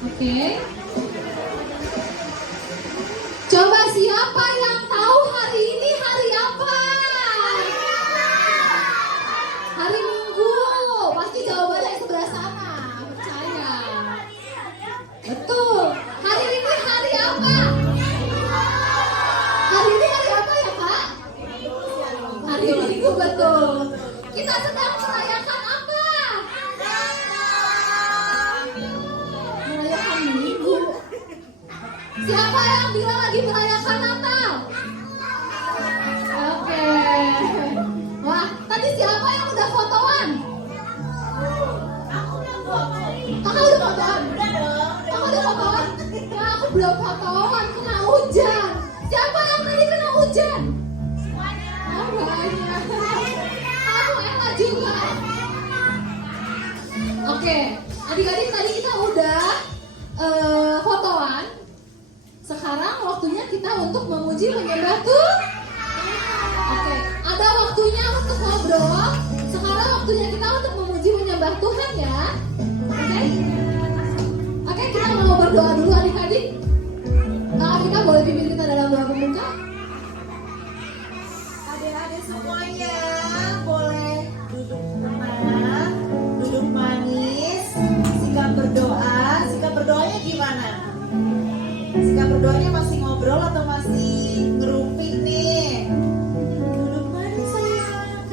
Oke. Coba siapa yang tahu hari ini hari apa? Hari Minggu. Pasti jawabannya sebelah sana. Percaya. Betul. Hari ini hari apa? Hari ini hari apa ya, Kak? Hari Minggu, betul. Kita sedang merayakan apa? Merayakan Minggu. Siapa yang bilang lagi merayakan Natal? Oke. Wah, tadi siapa yang udah fotoan? Kakak udah fotoan? Kakak udah fotoan? Wah, aku belum fotoan, kena hujan. Siapa yang tadi kena hujan? Oh, banyak. Aku Ella juga. Oke, adik-adik tadi kita udah fotoan. Sekarang waktunya kita untuk memuji menyembah Tuhan. Oke, ada waktunya untuk ngobrol. Sekarang waktunya kita untuk memuji menyembah Tuhan ya. Oke? Oke, kita mau berdoa dulu adik-adik. Kita boleh pimpin kita dalam doa pembuka. Adik-adik semuanya boleh duduk tenang, duduk manis, sikap berdoa. Sikap berdoanya gimana? Sikap berdoanya masih ngobrol atau masih ngerumpi nih? Duduk manis sayang,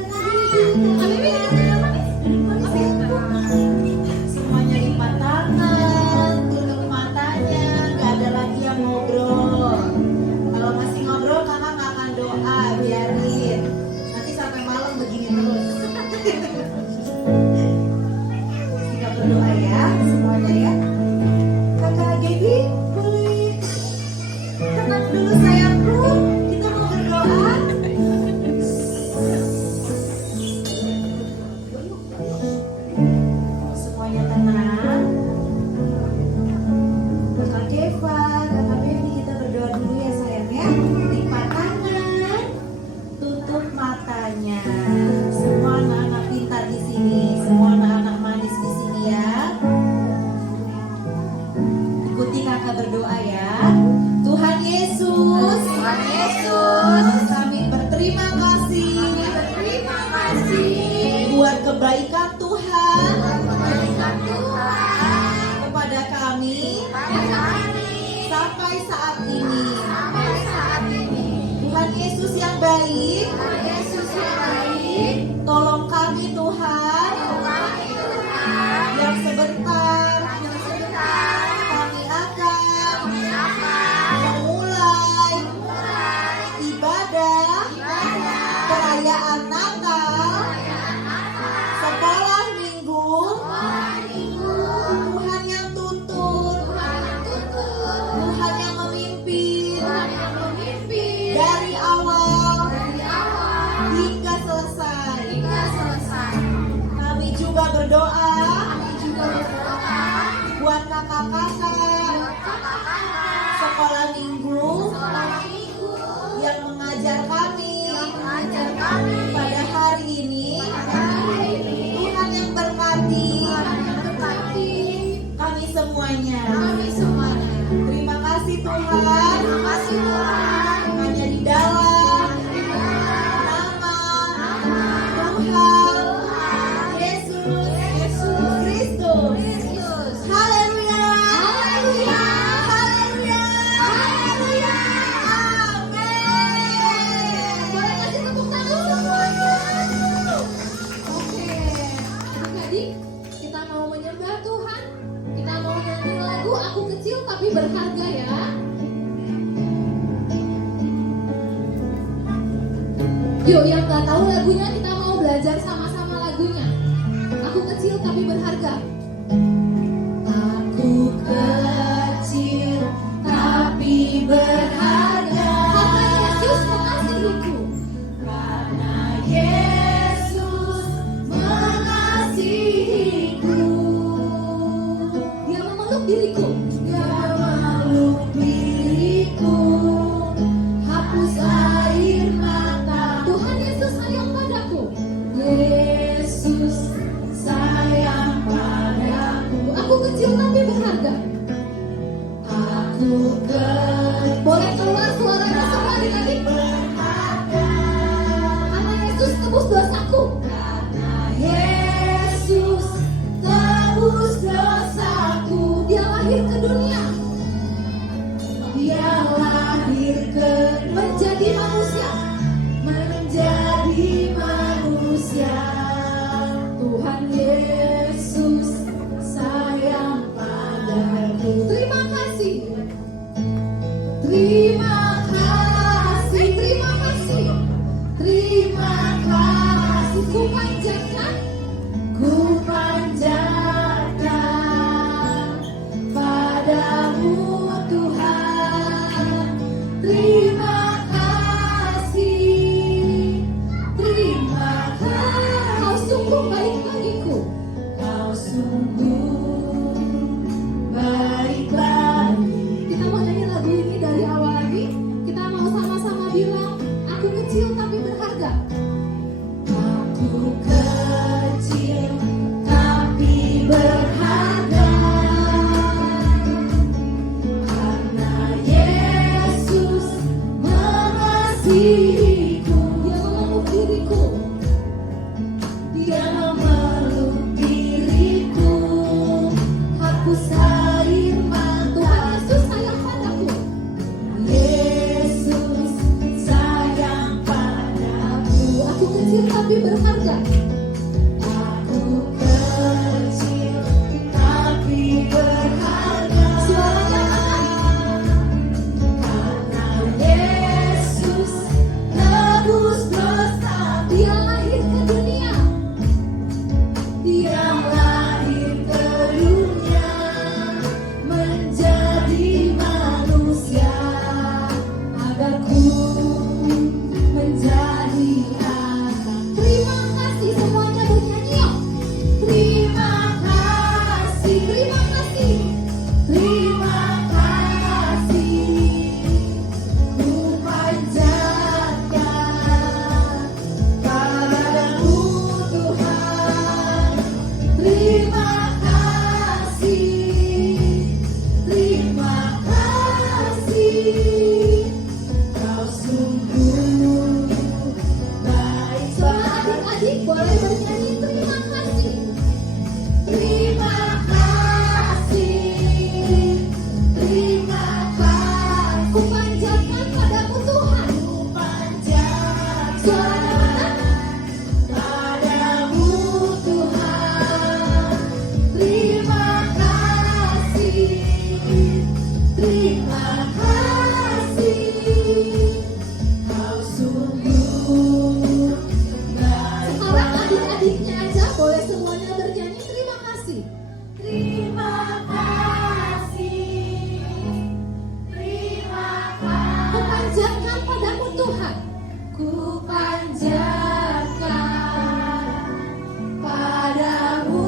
semuanya lipat tangan, tutup matanya, gak ada lagi yang ngobrol. Kalau masih ngobrol kakak gak akan doa, biarin. Nanti sampai malam begini terus. Sikap berdoa ya, semuanya ya. Kakak Gaby boleh tenang dulu sayangku, kita mau berdoa. Semuanya tenang. Kakak Deva, kakak Baby, kita berdoa dulu ya sayang ya. Lipat tangan, tutup matanya. Semua anak-anak pintar di sini, semua anak-anak manis di sini ya. Ikuti kakak berdoa ya. Tuhan Yesus, kami berterima kasih buat kebaikan Tuhan kepada kami sampai saat ini. Tuhan Yesus yang baik, tolong kami Tuhan, yang sebentar kami akan memulai ibadah perayaan Natal, sekolah minggu. Tuhan yang tuntun, Tuhan yang memimpin dari awal hingga selesai. Kami juga berdoa buat kakak-kakak sekolah minggu yang mengajar kami pada hari ini. Tuhan yang berkati kami semuanya. Terima kasih Tuhan. Hanya di dalam nama Tuhan Yesus Kristus. Haleluya. Amin. Boleh kasih tepuk tangan semuanya. Oke, adik-adik, kita mau menyembah Tuhan. Kita mau nyanyi lagu Aku Kecil Tapi Berharga ya. Yuk, yang gak tahu lagunya kita mau belajar sama-sama lagunya. Aku kecil tapi berharga. Aku kecil tapi berharga Karena Yesus mengasihiku. Dia memeluk diriku. Hapus air mata. Tuhan Yesus sayang padaku. Yesus sayang padaku. Aku kecil tapi berharga. Boleh keluar suaranya semua adik-adik. Karena Yesus tebus dosaku. Yesus tebus dosaku. Dia lahir ke dunia Dia lahir ke menjadi manusia. menjadi manusia. Tuhan Yesus Sayang padaku. terima kasih. Terima kasih, Terima kasih. terima kasih. Ku panjatkan Ku panjatkan padamu Tuhan. Terima kasih, terima kasih. kau sungguh baik bagiku. Kau sungguh baik bagi. Kita mau nyanyi lagu ini dari awal lagi. Kita mau sama-sama bilang, aku kecil tapi berharga. Aku kecil tapi berharga, karena Yesus mengasihiku. Dia memeluk diriku. Dia memeluk diriku, hapus air mata. Tuhan Yesus sayang padaku. Yesus sayang padaku. Aku kecil tapi berharga. Aku kecil tapi berharga, Suaranya mana? karena Yesus tebus dosa. Dia lahir ke dunia Dia lahir ke dunia menjadi manusia, agar ku menjadi anak. Terima kasih semuanya bernyanyi yuk. Terima kasih, Terima kasih. terima kasih. Ku panjatkan padamu Tuhan. Terima kasih, terima kasih. Kau sungguh baik Semua bagi. adik-adik boleh bernyanyi terima kasih. Terima kasih, terima kasih. Ku panjatkan padamu Tuhan. Ku panjatkan Suaranya mana? padamu Tuhan. Terima kasih, terima kasih. Kau sungguh baik. Sekarang adik-adiknya aja boleh semuanya bernyanyi terima kasih. Terima kasih, terima kasih. Ku panjatkan padamu Tuhan. Ku panjatkan padamu.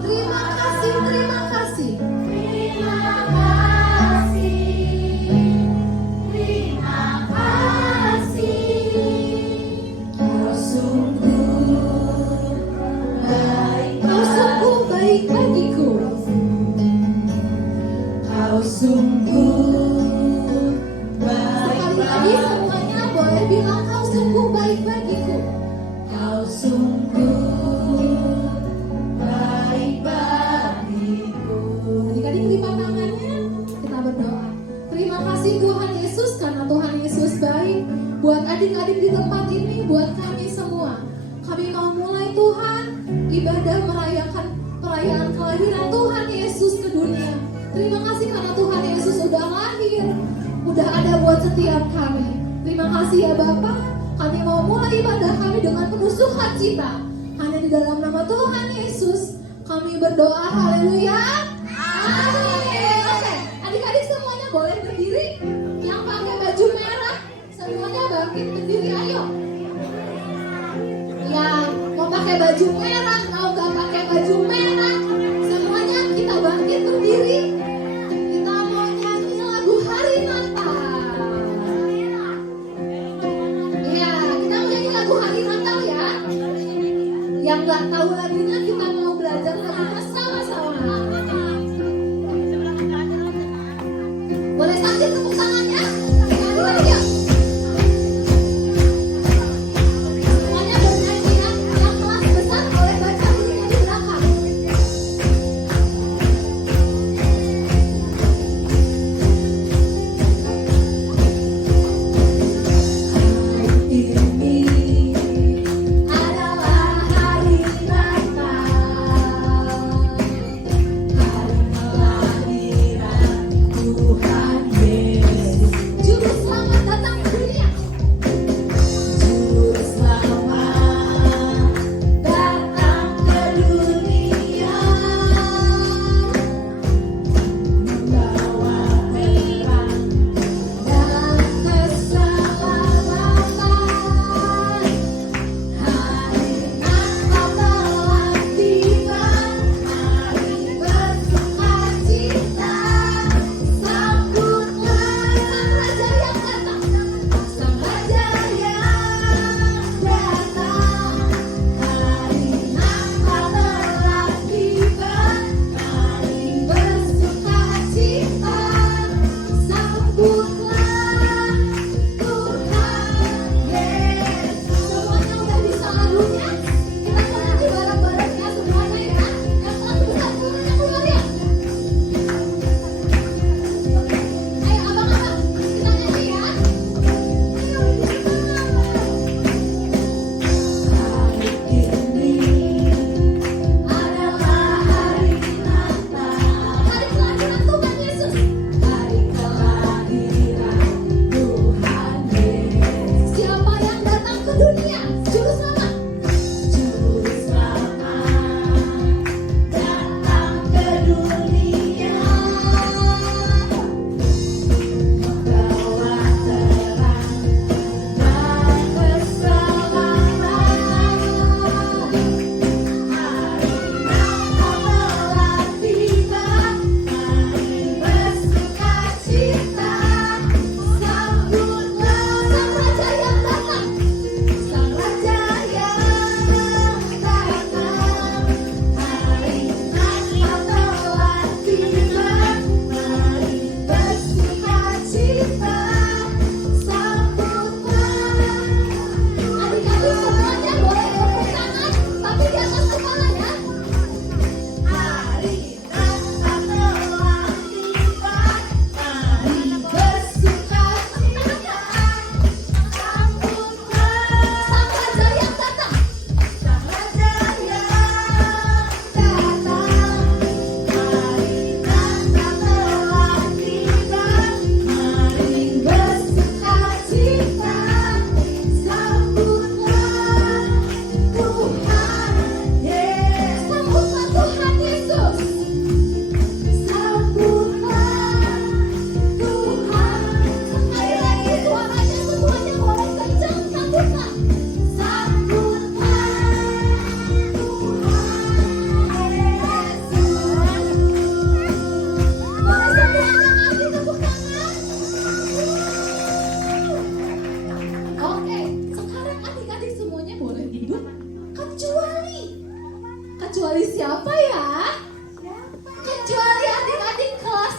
Terima kasih, terima kasih. Terima kasih, terima kasih. Kau sungguh baik. Kau sungguh baik bagiku. Kau sungguh baik. Sekali lagi semuanya boleh bilang kau sungguh baik bagiku. Kau sungguh baik bagiku. Adik-adik lipat tangannya, kita berdoa. Terima kasih Tuhan Yesus karena Tuhan Yesus baik buat adik-adik di tempat ini, buat kami semua. Kami mau mulai Tuhan ibadah merayakan perayaan kelahiran Tuhan Yesus ke dunia. Terima kasih karena Tuhan Yesus sudah lahir, udah ada buat setiap kami. Terima kasih ya Bapak. Kami mau mulai ibadah kami dengan penuh sukacita. Hanya di dalam nama Tuhan Yesus kami berdoa. Haleluya. Amin. Oke, adik-adik semuanya boleh berdiri. Yang pakai baju merah semuanya bangkit berdiri. Ayo. Yang mau pakai baju merah, mau gak pakai baju merah, semuanya kita bangkit berdiri. Kita mau nyanyi lagu Hari Natal. Ya, kita mau nyanyi lagu Hari Natal ya. Yang gak tahu lagunya kita mau belajar lagunya sama-sama. Boleh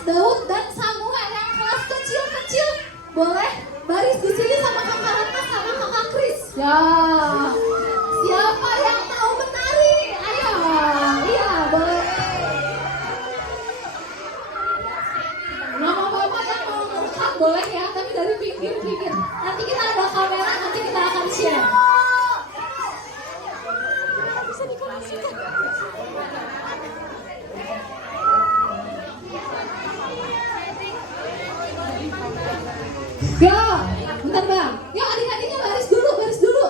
Daud dan Samuel yang kelas kecil-kecil boleh baris di sini sama kakak Ratna sama kakak Kris. Ya, siapa yang tahu menari? Ayo, iya boleh. Nama bapak yang mau ngangkat boleh ya, tapi dari pinggir-pinggir. Nanti kita ada kamera, nanti kita akan share. Ya, bentar bang. Ya adik-adiknya baris dulu, baris dulu.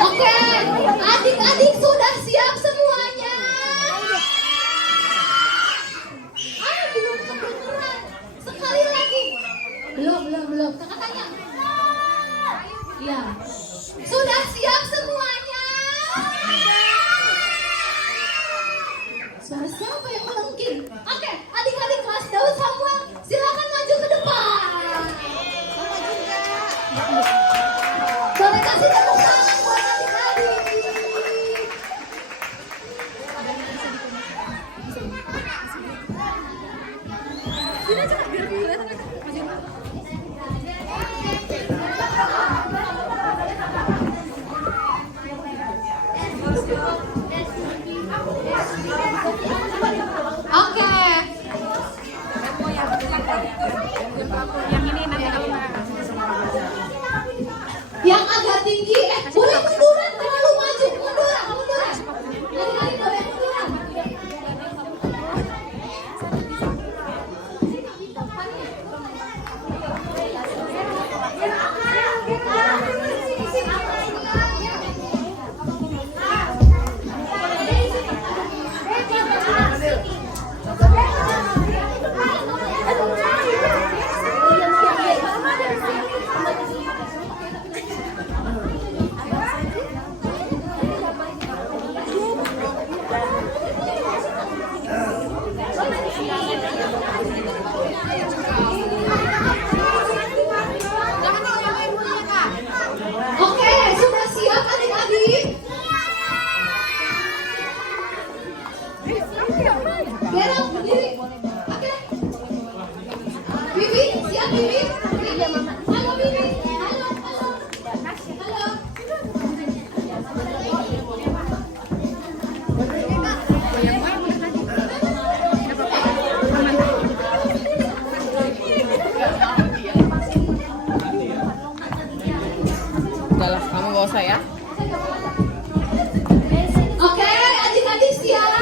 Oke, adik-adik sudah siap semuanya? Ah, belum kedengeran. Sekali lagi. Belum. Kakak tanya. Iya. Sudah siap semuanya? Suara siapa yang melengking? Oke, adik-adik kelas Daud Samuel, silakan maju ke depan. Boleh kasih tepuk tangan buat adik-adik. Oke. Yang agak tinggi, boleh munduran, terlalu maju, munduran. Adik-adik boleh munduran. Oke, sudah siap adik-adik? Gerald berdiri. Oke. Bibi, siap Bibi? Halo Bibi. Halo. Galas, kamu gak usah ya. Oke, adik-adik siap?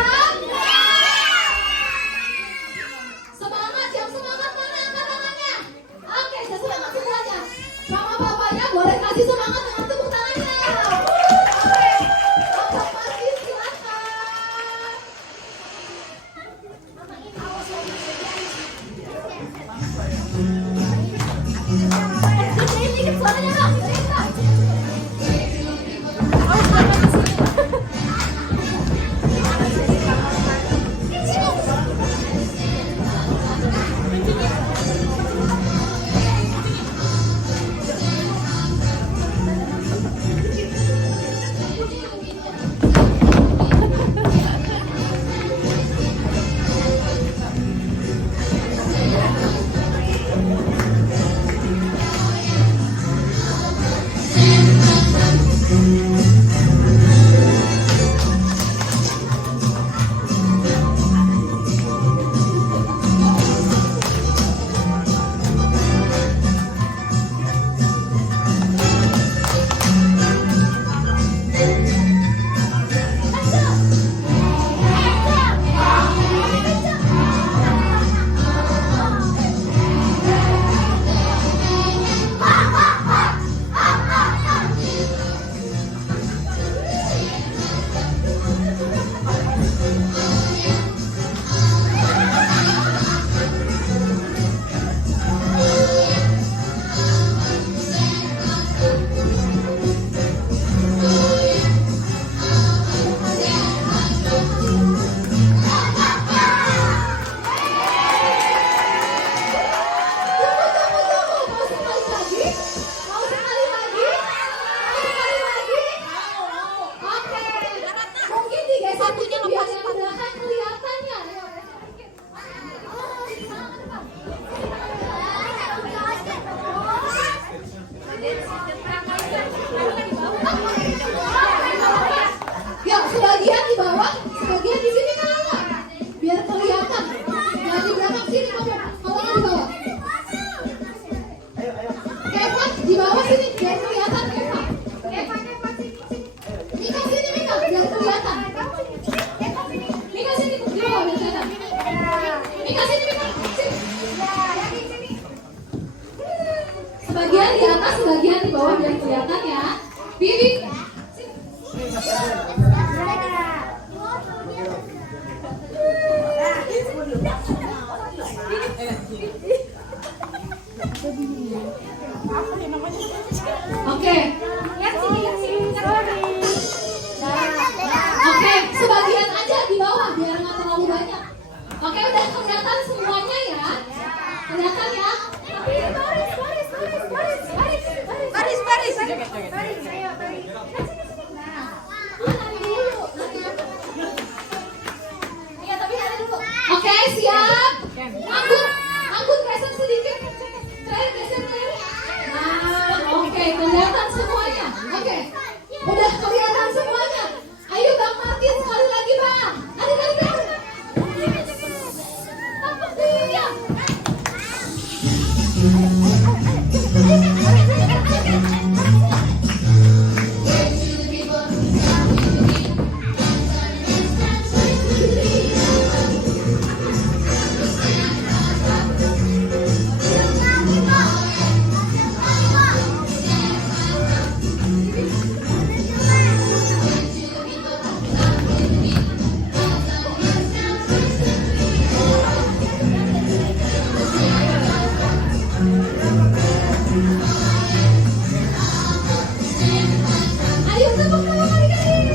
Semangat, yang semangat mana angkat tangannya? Oke, yang semangat semuanya. Sama bapaknya boleh kasih semangat dengan tepuk tangannya. Oke, Bapak Martin silakan. Gedein dikit suaranya dong, gedein dong. Sebagian di atas, sebagian di bawah biar kelihatan ya. Bibi. Oke. Oke, sebagian aja di bawah biar nggak terlalu banyak. Oke, udah kelihatan semuanya ya. Kelihatan ya. Oke, siap. Anggun geser sedikit. Terakhir geser. Nah, oke, kelihatan semuanya. Oke, udah kelihatan semuanya. Ayo Bang Martin sekali lagi Bang. Adik-adik. Tangkap dia. Ayo tepuk tangan adik-adik.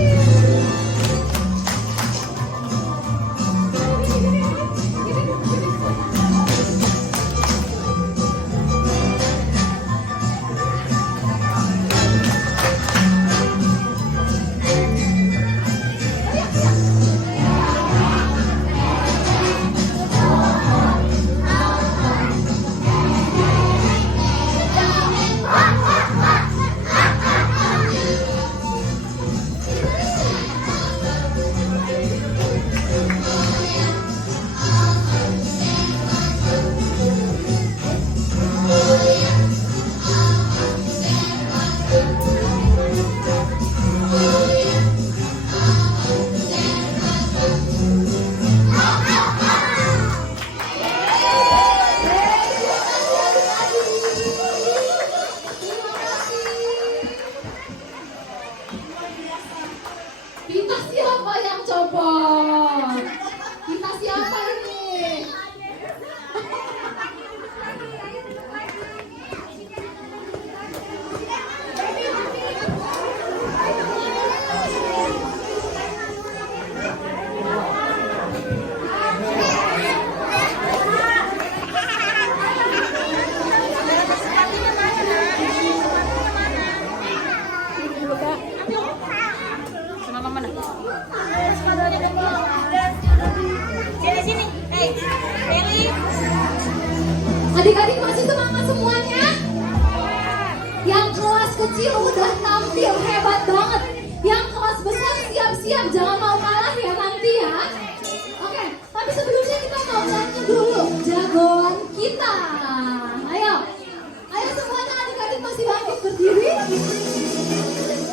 Kita siapa yang copot? Kita siapa ini? Sini. Eli. Adik-adik masih semangat semuanya? Yang kelas kecil udah tampil hebat banget. Yang kelas besar siap-siap, jangan mau kalah ya nanti ya. Oke, tapi sebelumnya kita mau nyanyi dulu jagoan kita. Ayo, ayo semuanya adik-adik masih bangkit berdiri.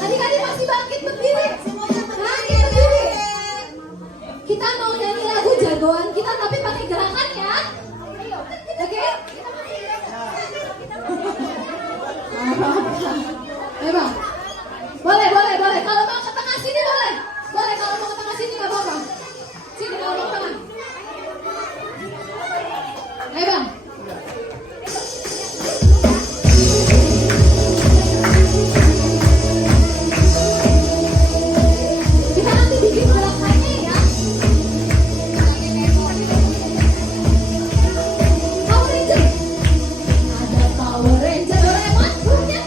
Adik-adik masih bangkit berdiri. Bangkit berdiri. Kita mau nyanyi lagu jagoan kita tapi pakai gerakan ya. Oke? Ayo Bang. Boleh. Kalau mau ke tengah sini boleh. Kalau mau ke tengah sini nggak apa-apa. Sini kalau mau ke tengah. Ayo Bang. Kita nanti bikin gerakannya ya. Power Ranger. Ada Power Ranger Doraemon punya.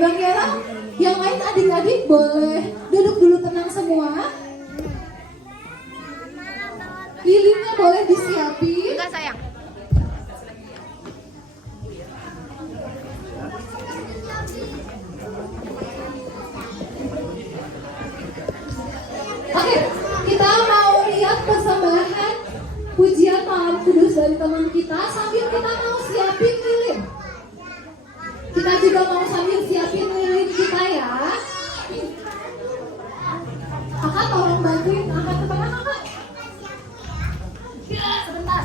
Abang Gera, yang lain adik-adik boleh duduk dulu tenang semua. Lilinnya boleh disiapin. Enggak sayang. Oke, kita mau lihat persembahan pujian malam kudus dari teman kita sambil kita mau siapin lilin. Kita juga mau sambil siapin lilin kita ya. Kakak tolong bantuin angkat ke tengah kakak. Sebentar.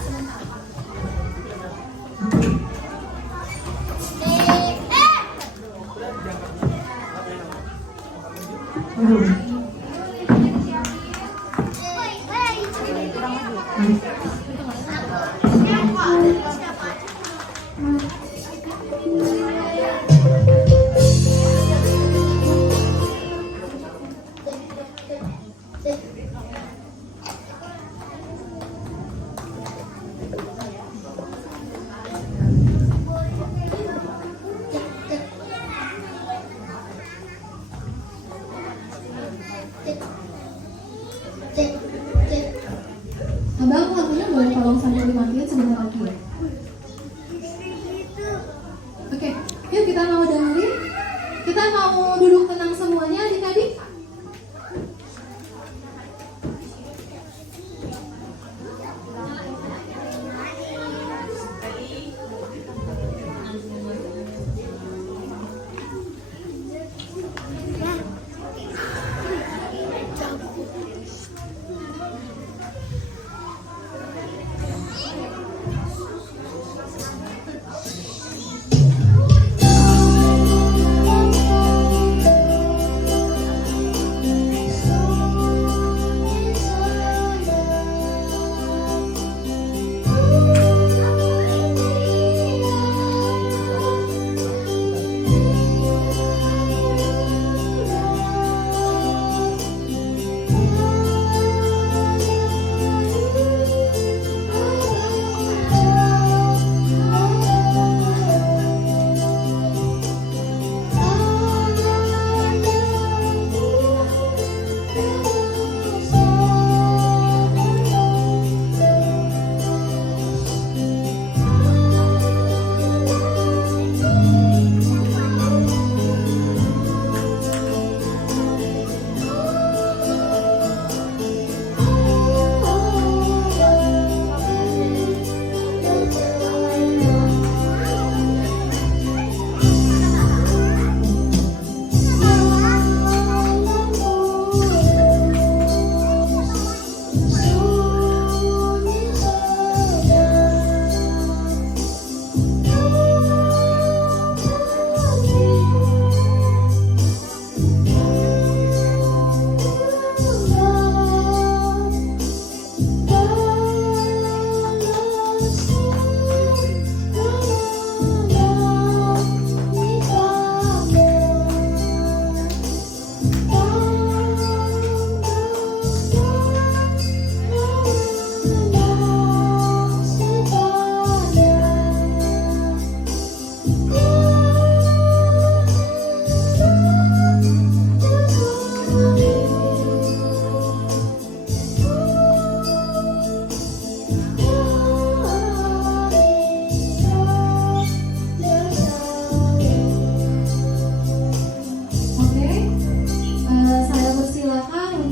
Abang lagunya boleh tolong sambil dimatiin sebentar lagi ya. Oke, yuk kita mau dengerin. Kita mau duduk tenang semuanya adik-adik.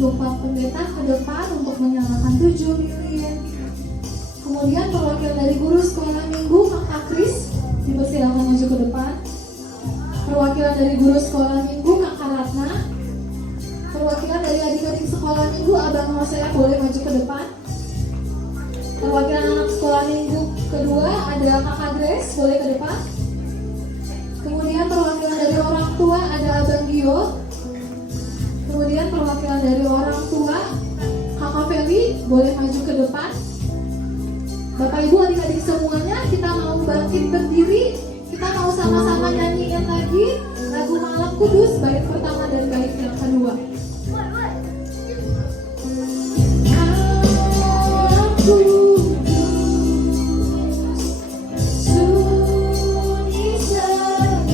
untuk Pak Pendeta ke depan untuk menyalakan 7 lilin. Kemudian perwakilan dari guru sekolah minggu Kakak Kris dipersilakan maju ke depan. Perwakilan dari guru sekolah minggu Kakak Ratna. Perwakilan dari adik-adik sekolah minggu Abang Hosea boleh maju ke depan. Perwakilan anak sekolah minggu kedua ada Kakak Grace boleh ke depan. Kemudian perwakilan dari orang tua ada Abang Gio. Kemudian perwakilan dari orang tua Kakak Feli boleh maju ke depan. Bapak Ibu adik-adik semuanya, kita mau bangkit berdiri. Kita mau sama-sama nyanyiin lagi lagu Malam Kudus bait pertama dan bait yang kedua. Aku sunyi senyap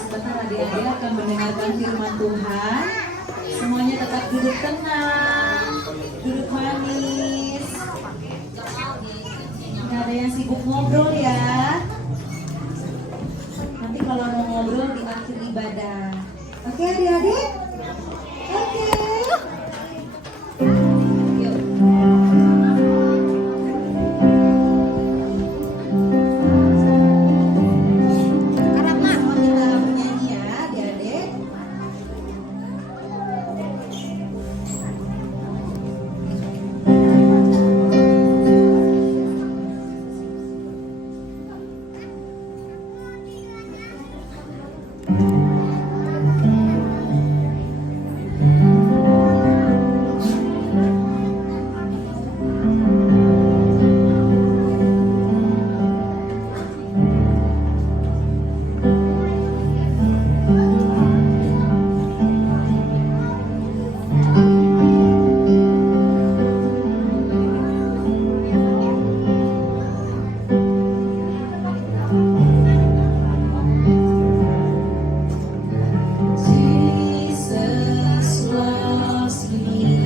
sebentar adik-adik akan mendengarkan firman Tuhan. Semuanya tetap duduk tenang, duduk manis. Nggak ada yang sibuk ngobrol ya. Nanti kalau mau ngobrol di akhir ibadah. Oke adik-adik? Oke. Yuk. Semua kita bernyanyi ya adik-adik. Jesus loves me,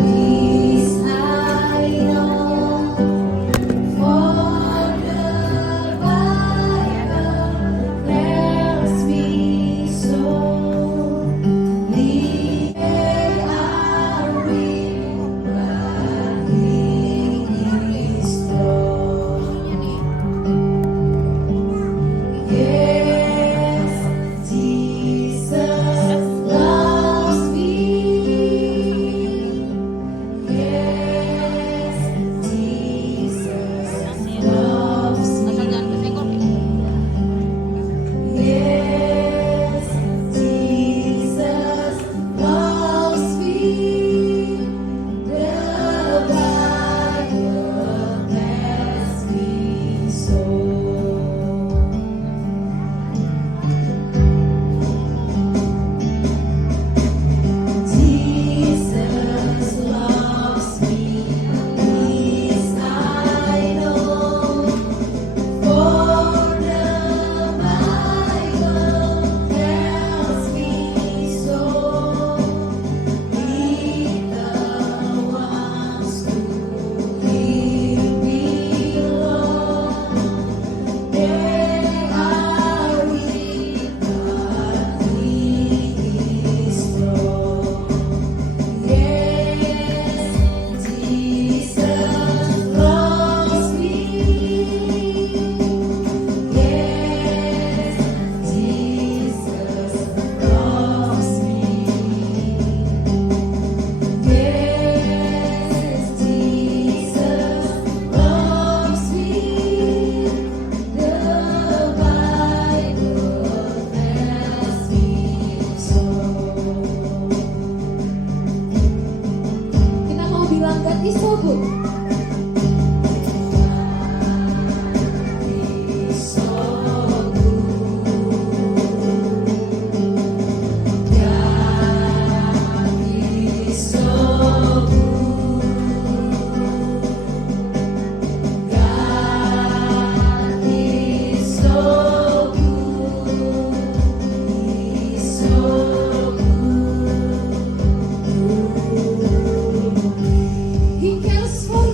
this I know, for the Bible tells me so. They are weak, but He is strong. Yes, Jesus loves me. Yes, Jesus loves me. Yes, Jesus loves me. The Bible tells me so. Jesus loves me, this I know, for the Bible tells me so. Little ones to Him belong. They are weak, but He is strong. Yes, Jesus loves me. Yes, Jesus loves me. Yes, Jesus loves me. The Bible tells me so. Kita mau bilang God is so good. So good, God is so good, God is so good, He's so good. He cares for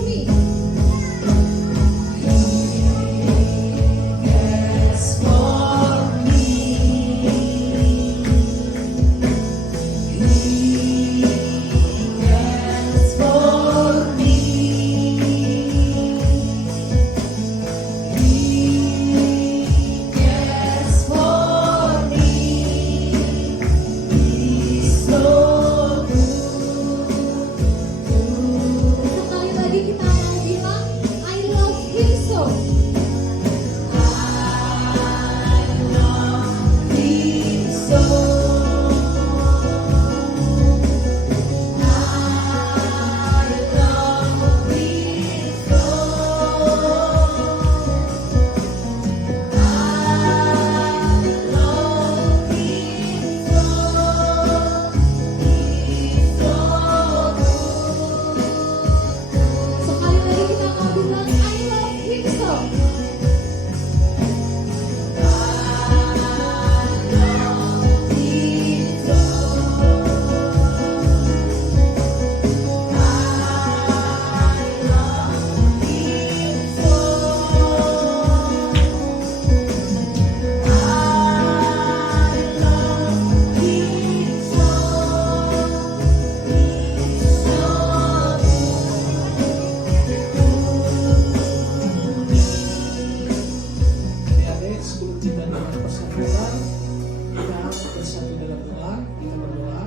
kita bersatu dalam doa. Kita berdoa.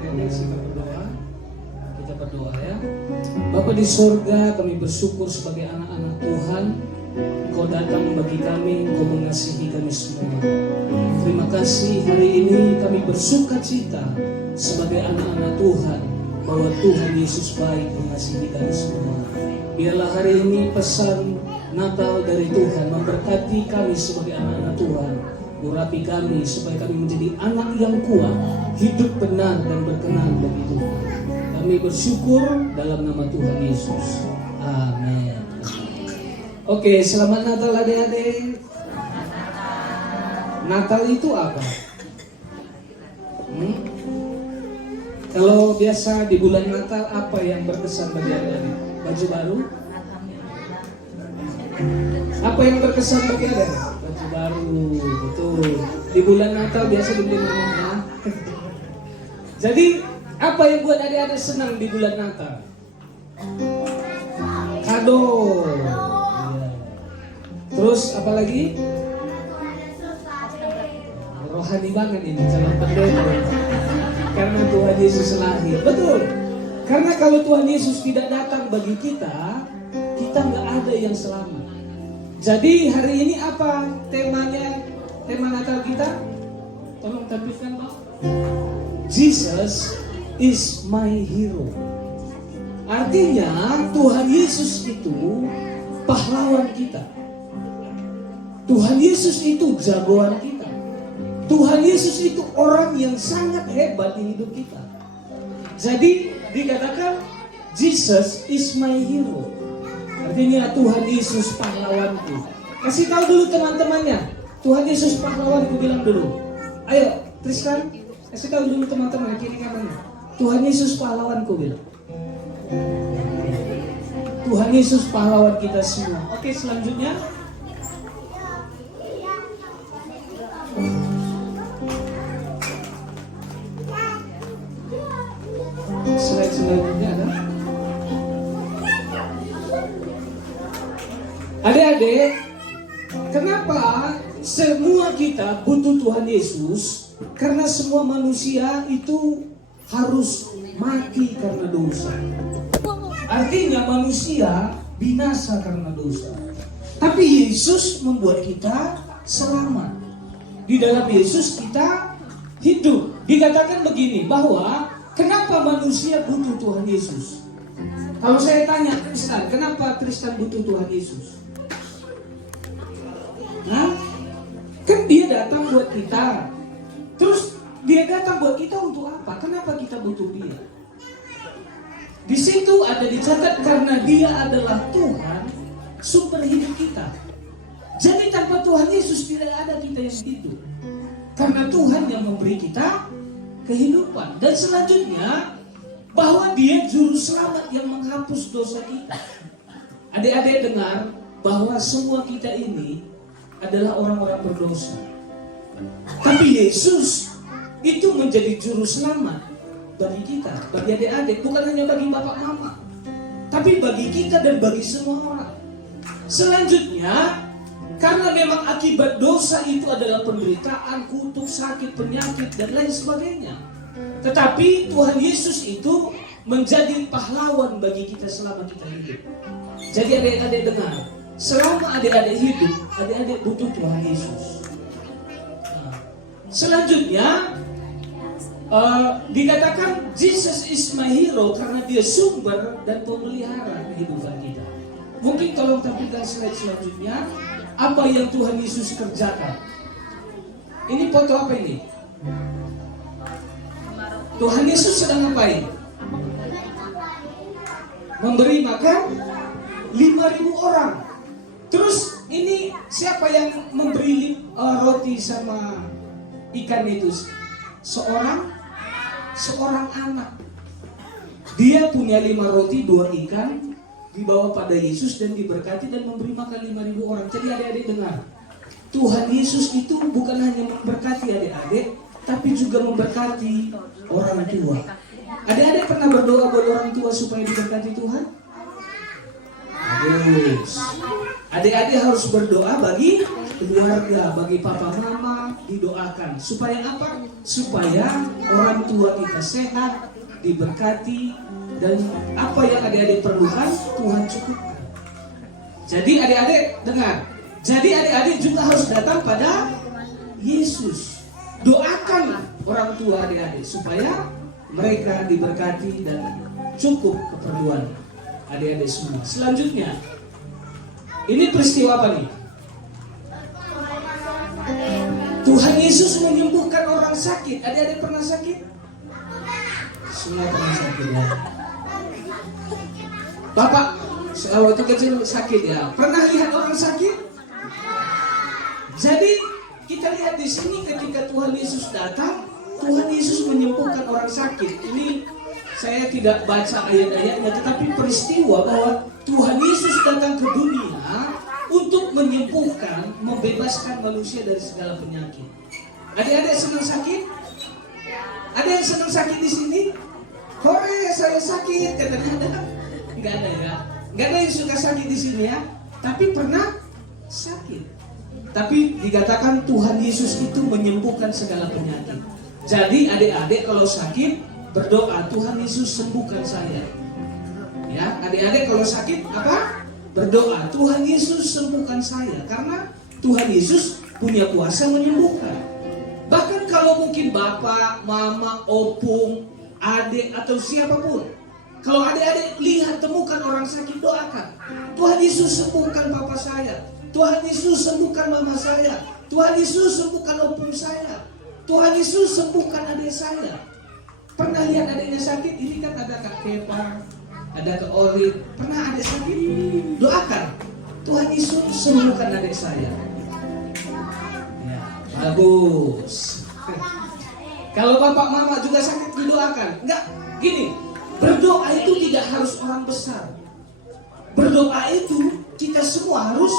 Adik-adik kita berdoa. Kita berdoa ya. Bapa di surga, kami bersyukur sebagai anak-anak Tuhan. Engkau datang bagi kami, Engkau mengasihi kami semua. Terima kasih hari ini kami bersuka cita sebagai anak-anak Tuhan bahwa Tuhan Yesus baik mengasihi kami semua. Biarlah hari ini pesan Natal dari Tuhan memberkati kami sebagai anak-anak Tuhan. Urapi kami supaya kami menjadi anak yang kuat, hidup benar dan berkenan bagi Tuhan. Kami bersyukur dalam nama Tuhan Yesus. Amin. Oke, selamat Natal adik-adik. Natal itu apa? Kalau biasa di bulan Natal apa yang berkesan bagi adik-adik? Baju baru? Apa yang berkesan bagi adik-adik? Baju baru, betul. Di bulan Natal biasa dibeli mamanya. Jadi apa yang buat adik-adik senang di bulan Natal? Kado. Terus apa lagi? Rohani banget ini calon pendeta. Karena Tuhan Yesus lahir. Betul. Karena kalau Tuhan Yesus tidak datang bagi kita, kita nggak ada yang selamat. Jadi hari ini apa temanya? Tema Natal kita? Tolong tampilkan, Pak. Jesus is my hero. Artinya Tuhan Yesus itu pahlawan kita. Tuhan Yesus itu jagoan kita. Tuhan Yesus itu orang yang sangat hebat di hidup kita. Jadi dikatakan Jesus is my hero. Artinya Tuhan Yesus pahlawanku. Kasih tahu dulu teman-temannya. Tuhan Yesus pahlawanku, bilang dulu. Ayo Tristan, kasih tahu dulu teman-teman kiri kanannya. Tuhan Yesus pahlawanku, bilang. Tuhan Yesus pahlawan kita semua. Oke, selanjutnya. Selanjutnya ada. Adik-adik, kenapa semua kita butuh Tuhan Yesus? Karena semua manusia itu harus mati karena dosa. Artinya manusia binasa karena dosa. Tapi Yesus membuat kita selamat. Di dalam Yesus kita hidup. Dikatakan begini, bahwa kenapa manusia butuh Tuhan Yesus? Kalau saya tanya Tristan, kenapa Tristan butuh Tuhan Yesus? Nah, kan dia datang buat kita. Terus dia datang buat kita untuk apa? Kenapa kita butuh dia? Di situ ada dicatat karena dia adalah Tuhan sumber hidup kita. Jadi tanpa Tuhan Yesus tidak ada kita yang hidup. Karena Tuhan yang memberi kita kehidupan. Dan selanjutnya bahwa dia juru selamat yang menghapus dosa kita. Adik-adik dengar bahwa semua kita ini adalah orang-orang berdosa. Tapi Yesus itu menjadi juru selamat bagi kita, bagi adik-adik, bukan hanya bagi bapak mama, tapi bagi kita dan bagi semua orang. Selanjutnya, karena memang akibat dosa itu adalah penderitaan, kutuk, sakit, penyakit, dan lain sebagainya. Tetapi Tuhan Yesus itu menjadi pahlawan bagi kita selama kita hidup. Jadi adik-adik dengar, selama adik-adik hidup, adik-adik butuh Tuhan Yesus. Nah, selanjutnya, dikatakan Jesus is my hero karena dia sumber dan pemelihara kehidupan kita. Mungkin tolong tampilkan slide selanjutnya. Apa yang Tuhan Yesus kerjakan? Ini foto apa ini? Tuhan Yesus sedang ngapain? Memberi makan 5.000 orang. Terus ini siapa yang memberi roti sama ikan itu? Seorang anak. Dia punya 5 roti, 2 ikan, dibawa pada Yesus dan diberkati dan memberi makan 5.000 orang. Jadi adik-adik dengar, Tuhan Yesus itu bukan hanya memberkati adik-adik, tapi juga memberkati orang tua. Adik-adik pernah berdoa buat orang tua supaya diberkati Tuhan? Yes. Adik-adik harus berdoa bagi keluarga, bagi papa mama, didoakan. Supaya apa? Supaya orang tua kita sehat, diberkati, dan apa yang adik-adik perlukan Tuhan cukupkan. Jadi adik-adik dengar. Jadi adik-adik juga harus datang pada Yesus. Doakan orang tua adik-adik supaya mereka diberkati dan cukup keperluan adik-adik semua. Selanjutnya, ini peristiwa apa nih? Tuhan Yesus menyembuhkan orang sakit. Adik-adik pernah sakit? Semua pernah sakit ya. Bapak waktu kecil sakit ya. Pernah lihat orang sakit? Jadi kita lihat di sini ketika Tuhan Yesus datang, Tuhan Yesus menyembuhkan orang sakit. Ini saya tidak baca ayat-ayatnya, tetapi peristiwa bahwa Tuhan Yesus datang ke dunia untuk menyembuhkan, membebaskan manusia dari segala penyakit. Adik-adik senang sakit? Ada yang senang sakit di sini? Hore, saya sakit, katanya ada. Enggak ada ya. Enggak ada yang suka sakit di sini ya. Tapi pernah sakit. Tapi dikatakan Tuhan Yesus itu menyembuhkan segala penyakit. Jadi adik-adik kalau sakit berdoa, Tuhan Yesus sembuhkan saya. Ya, adik-adik kalau sakit apa? Berdoa, Tuhan Yesus sembuhkan saya. Karena Tuhan Yesus punya kuasa menyembuhkan. Bahkan kalau mungkin bapak, mama, opung, adik atau siapapun, kalau adik-adik lihat temukan orang sakit, doakan, Tuhan Yesus sembuhkan papa saya, Tuhan Yesus sembuhkan mama saya, Tuhan Yesus sembuhkan opung saya, Tuhan Yesus sembuhkan adik saya. Pernah lihat adiknya sakit? Ini kan ada Kak Kepa, ada Kak Orit. Pernah adik sakit? Doakan, Tuhan Yesus sembuhkan adik saya. Ya, bagus. Kalau bapak mama juga sakit, didoakan. Enggak, gini, berdoa itu tidak harus orang besar. Berdoa itu kita semua harus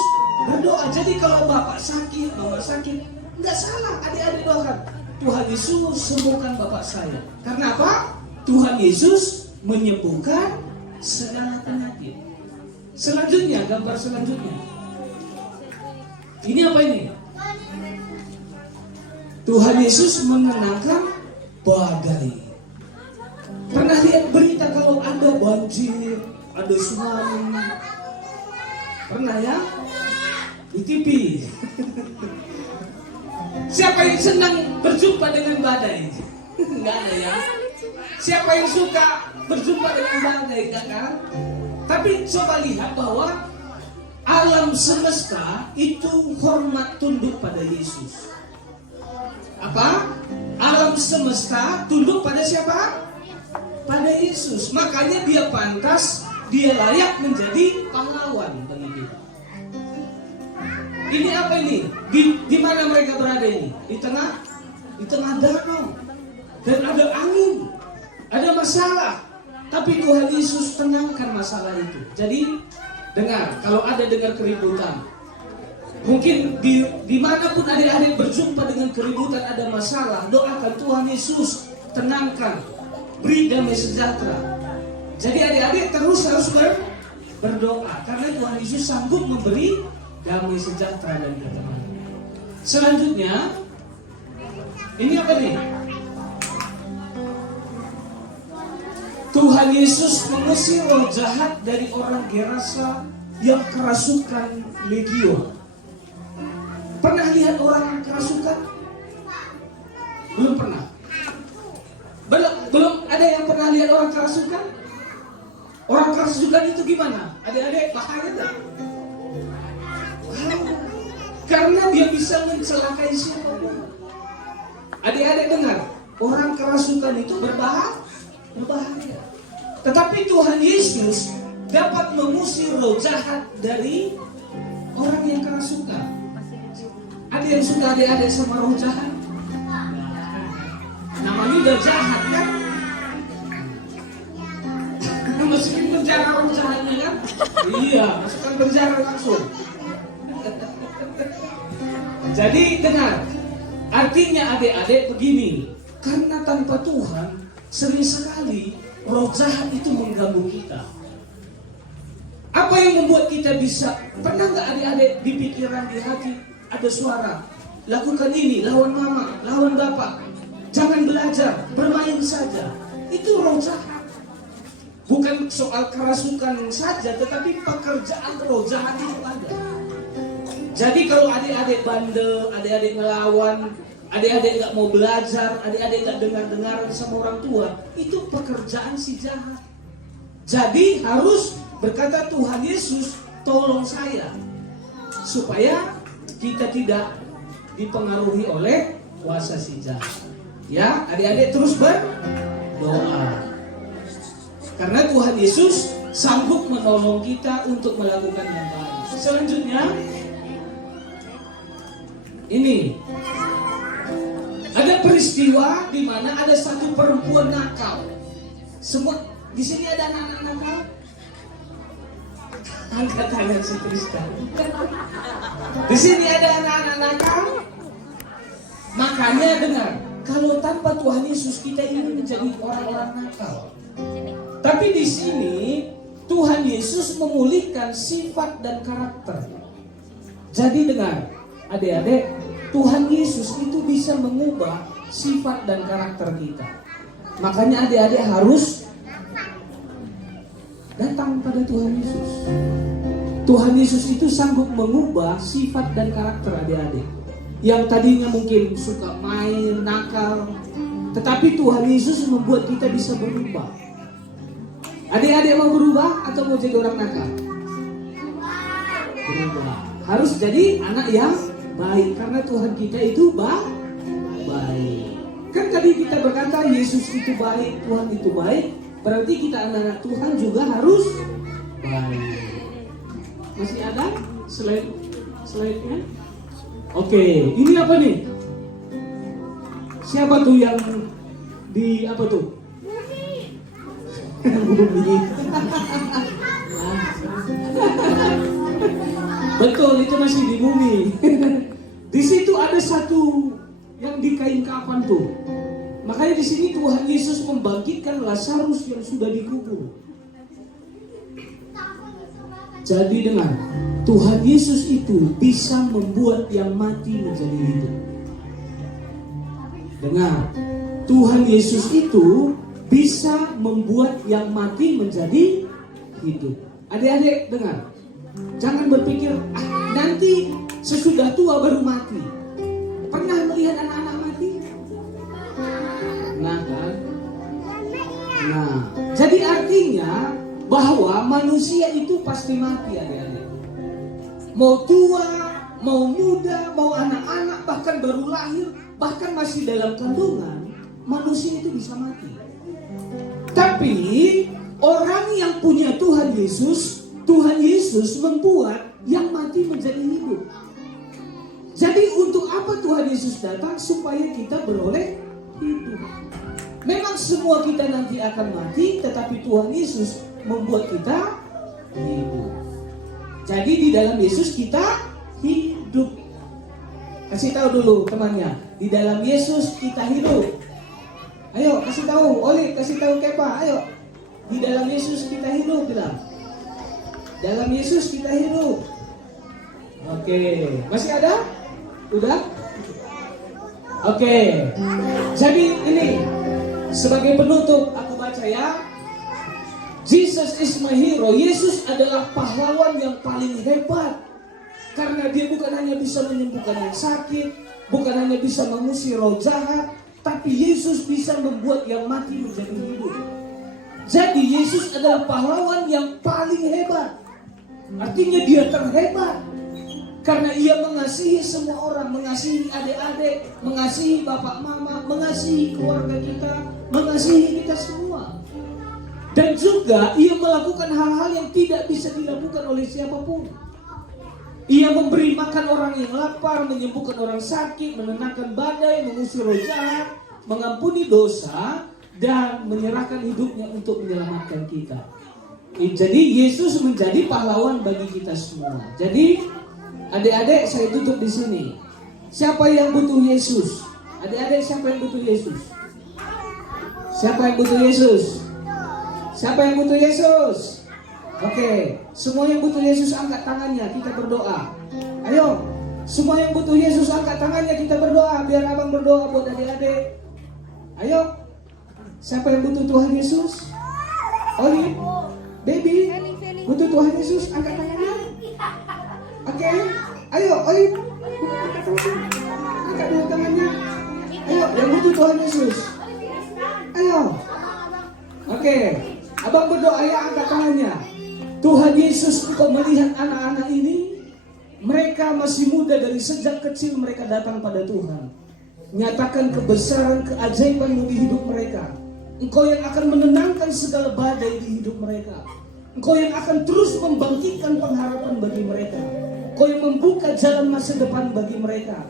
berdoa. Jadi kalau bapak sakit, mama sakit, enggak salah, adik-adik doakan, Tuhan Yesus sembuhkan bapak saya. Karena apa? Tuhan Yesus menyembuhkan segala penyakit. Selanjutnya, gambar selanjutnya. Ini apa ini? Tuhan Yesus menenangkan badai. Pernah lihat berita kalau ada banjir, ada tsunami? Pernah ya? Di TV. Siapa yang senang berjumpa dengan badai? Enggak ada ya. Siapa yang suka berjumpa dengan badai? Enggak kan? Tapi coba lihat bahwa alam semesta itu hormat tunduk pada Yesus. Apa? Alam semesta tunduk pada siapa? Pada Yesus. Makanya dia pantas, dia layak menjadi pahlawan bagi kita. Ini apa ini? Di mana mereka berada ini? Di tengah danau. Dan ada angin, ada masalah. Tapi Tuhan Yesus tenangkan masalah itu. Jadi dengar, kalau ada dengar keributan, mungkin dimanapun adik-adik berjumpa dengan keributan, ada masalah, doakan Tuhan Yesus tenangkan, beri damai sejahtera. Jadi adik-adik terus harus berdoa, karena Tuhan Yesus sanggup memberi damai sejahtera dan ketenangan. Selanjutnya, ini apa nih? Tuhan Yesus mengusir roh jahat dari orang Gerasa yang kerasukan legion. Pernah lihat orang kerasukan? Belum pernah. Belum ada yang pernah lihat orang kerasukan? Orang kerasukan itu gimana? Adik-adik bahaya tak? Karena dia bisa mencelakai siapapun. Adik-adik dengar, orang kerasukan itu berbahaya. Tetapi Tuhan Yesus dapat mengusir roh jahat dari orang yang kerasukan. Ada yang suka adik-adik sama roh jahat? Namanya udah jahat kan? Masukin penjara roh jahatnya kan? Iya, masukkan penjara langsung. Jadi dengar, artinya adik-adik begini, karena tanpa Tuhan sering sekali roh jahat itu mengganggu kita. Apa yang membuat kita bisa? Pernah nggak adik-adik di pikiran, di hati ada suara, lakukan ini, lawan mama, lawan bapak. Jangan belajar, bermain saja. Itu roh jahat. Bukan soal kerasukan saja, tetapi pekerjaan roh jahat itu ada. Jadi kalau adik-adik bandel, adik-adik ngelawan, adik-adik nggak mau belajar, adik-adik nggak dengar-dengaran sama orang tua, itu pekerjaan si jahat. Jadi harus berkata, Tuhan Yesus, tolong saya, supaya kita tidak dipengaruhi oleh kuasa si jahat. Ya, adik-adik terus berdoa. Karena Tuhan Yesus sanggup menolong kita untuk melakukan yang baik. Selanjutnya, ini ada peristiwa di mana ada satu perempuan nakal. Semua di sini ada anak-anak nakal. Angkat tangan si Kristen. Di sini ada anak-anak nakal. Makanya dengar, kalau tanpa Tuhan Yesus kita ini menjadi orang-orang nakal. Tapi di sini Tuhan Yesus memulihkan sifat dan karakter. Jadi dengar, adik-adik, Tuhan Yesus itu bisa mengubah sifat dan karakter kita. Makanya adik-adik harus datang pada Tuhan Yesus. Tuhan Yesus itu sanggup mengubah sifat dan karakter adik-adik. Yang tadinya mungkin suka main, nakal, tetapi Tuhan Yesus membuat kita bisa berubah. Adik-adik mau berubah atau mau jadi orang nakal? Berubah. Harus jadi anak yang baik, karena Tuhan kita itu baik. Kan tadi kita berkata Yesus itu baik, Tuhan itu baik. Berarti kita anak-anak Tuhan juga harus baik. Masih ada slide-nya? Oke, ini apa nih? Siapa tuh yang di apa tuh? Bumi. Betul, itu masih di bumi. Di situ ada satu yang di kain kafan tuh. Makanya di sini Tuhan Yesus membangkitkan Lazarus yang sudah dikubur. Jadi dengar, Tuhan Yesus itu bisa membuat yang mati menjadi hidup. Dengar, Tuhan Yesus itu bisa membuat yang mati menjadi hidup. Adik-adik dengar, jangan berpikir nanti sesudah tua baru mati. Pernah melihat anak-anak mati? Nah kan? Nah, jadi artinya bahwa manusia itu pasti mati, adik-adik. Mau tua, mau muda, mau anak-anak, bahkan baru lahir, bahkan masih dalam kandungan, manusia itu bisa mati. Tapi orang yang punya Tuhan Yesus membuat yang mati menjadi hidup. Jadi untuk apa Tuhan Yesus datang? Supaya kita beroleh hidup. Memang semua kita nanti akan mati, tetapi Tuhan Yesus membuat kita hidup. Jadi di dalam Yesus kita hidup. Kasih tahu dulu temannya, di dalam Yesus kita hidup. Ayo kasih tahu, Oli kasih tahu Kepa, ayo. Di dalam Yesus kita hidup, bilang. Dalam Yesus kita hidup. Oke, masih ada? Udah? Oke. Jadi ini sebagai penutup aku baca ya. Jesus is my hero. Yesus adalah pahlawan yang paling hebat. Karena dia bukan hanya bisa menyembuhkan yang sakit, bukan hanya bisa mengusir roh jahat, tapi Yesus bisa membuat yang mati menjadi hidup. Jadi Yesus adalah pahlawan yang paling hebat. Artinya dia terhebat. Karena ia mengasihi semua orang, mengasihi adik-adik, mengasihi bapak mama, mengasihi keluarga kita, mengasihi kita semua. Dan juga ia melakukan hal-hal yang tidak bisa dilakukan oleh siapapun. Ia memberi makan orang yang lapar, menyembuhkan orang sakit, menenangkan badai, mengusir roh jahat, mengampuni dosa, dan menyerahkan hidupnya untuk menyelamatkan kita. Jadi Yesus menjadi pahlawan bagi kita semua. Jadi adik-adik saya tutup di sini. Siapa yang butuh Yesus? Adik-adik siapa yang butuh Yesus? Siapa yang butuh Yesus? Siapa yang butuh Yesus? Oke, semua yang butuh Yesus angkat tangannya, kita berdoa. Ayo, Semua yang butuh Yesus angkat tangannya, kita berdoa. Biar abang berdoa buat adik-adik. Ayo. Siapa yang butuh Tuhan Yesus? Oli, baby, butuh Tuhan Yesus, angkat tangannya. Oke, ayo Oli, angkat dulu tangannya. Ayo, yang butuh Tuhan Yesus. Ayo. Oke, abang berdoa ya, angkat tangannya. Tuhan Yesus, Engkau melihat anak-anak ini. Mereka masih muda, dari sejak kecil mereka datang pada Tuhan. Nyatakan kebesaran, keajaiban-Mu di hidup mereka. Engkau yang akan menenangkan segala badai di hidup mereka. Engkau yang akan terus membangkitkan pengharapan bagi mereka. Engkau yang membuka jalan masa depan bagi mereka.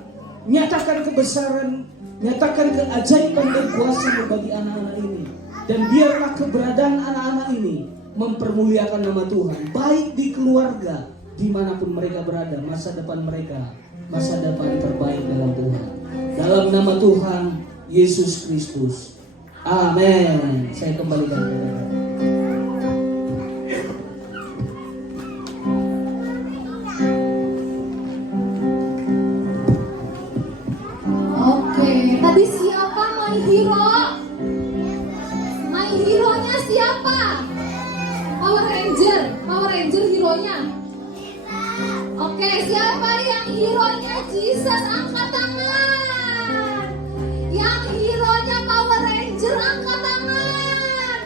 Nyatakan kebesaran, nyatakan keajaiban dan kuasa-Mu bagi anak-anak ini. Dan biarlah keberadaan anak-anak ini mempermuliakan nama Tuhan, baik di keluarga, dimanapun mereka berada. Masa depan mereka, masa depan terbaik dalam Tuhan. Dalam nama Tuhan Yesus Kristus, amin. Saya kembalikan kepada Oke, tadi siapa my hero? My hero-nya siapa? Power Ranger hero-nya. Oke, siapa yang hero-nya Jesus? Angkat tangan. Yang hero-nya Power Ranger, angkat tangan.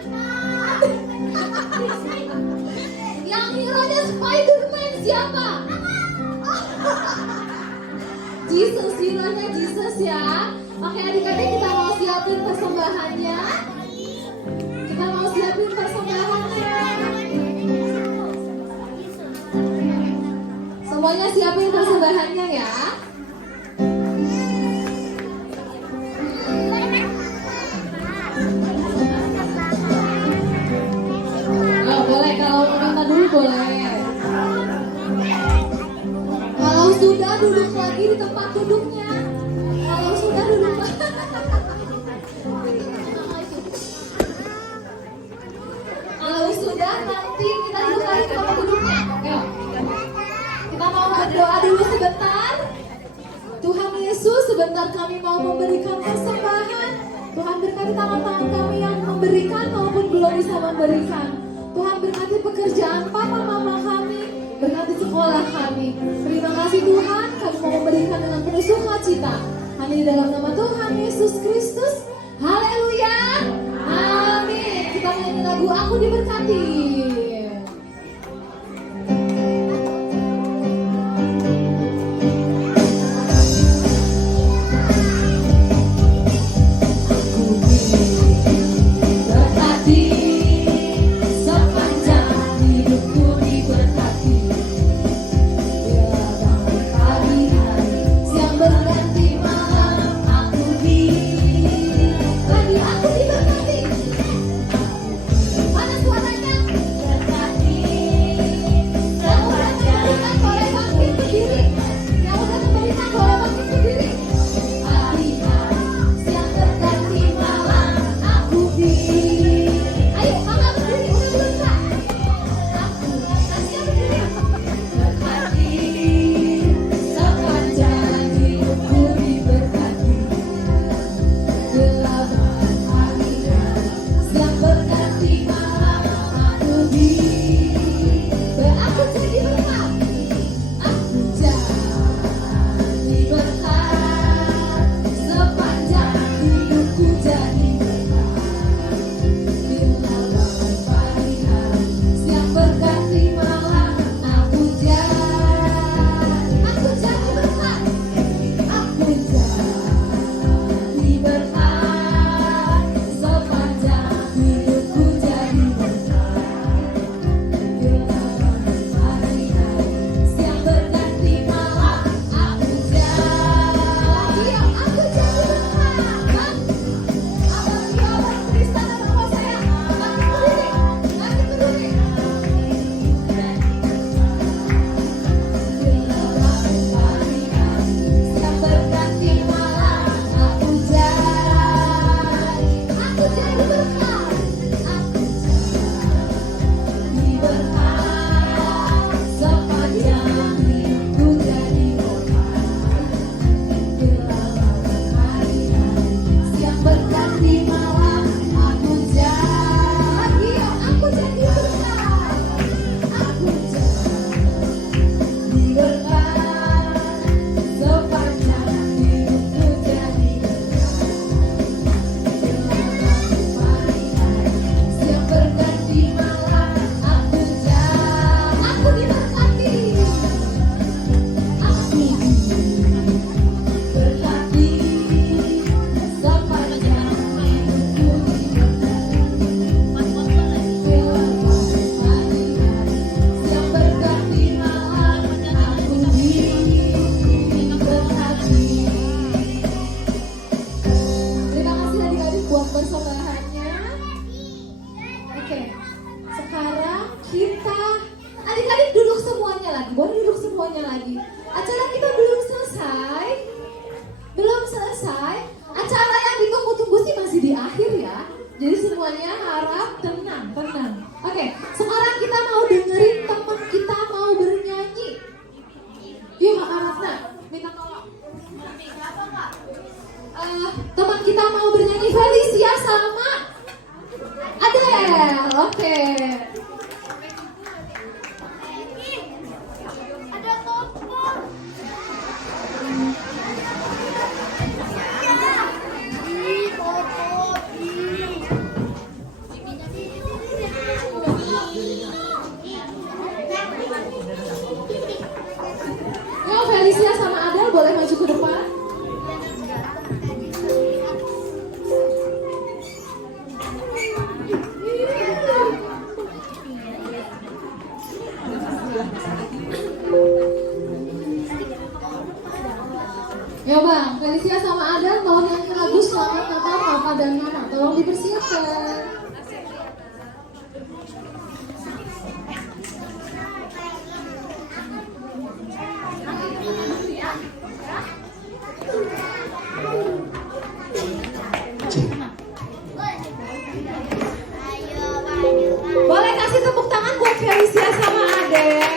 Yang hero-nya Spider-Man siapa? Jesus, hero-nya Jesus ya. Oke adik-adik, kita mau siapin persembahannya. Kita mau siapin persembahannya. Semuanya siapin persembahannya ya. Oh, boleh, kalau mau minta dulu boleh. Kalau sudah, duduk lagi di tempat duduknya. Kalau sudah, duduk lagi. Kalau sudah, nanti kita duduk lagi di tempat duduknya. Ayo. Kita mau berdoa dulu sebentar. Tuhan Yesus, sebentar kami mau memberikan persembahan. Tuhan berkati tangan-tangan kami yang memberikan maupun belum bisa memberikan. Tuhan berkati pekerjaan papa mama kami, berkati sekolah kami. Terima kasih Tuhan, kami mau memberikan dengan penuh sukacita. Hanya di dalam nama Tuhan Yesus Kristus. Haleluya. Amin. Kita nyanyi lagu Aku Diberkati. Mana suaranya? dan Mama, tolong dipersiapkan. Boleh kasih tepuk tangan buat Felicia sama Adele.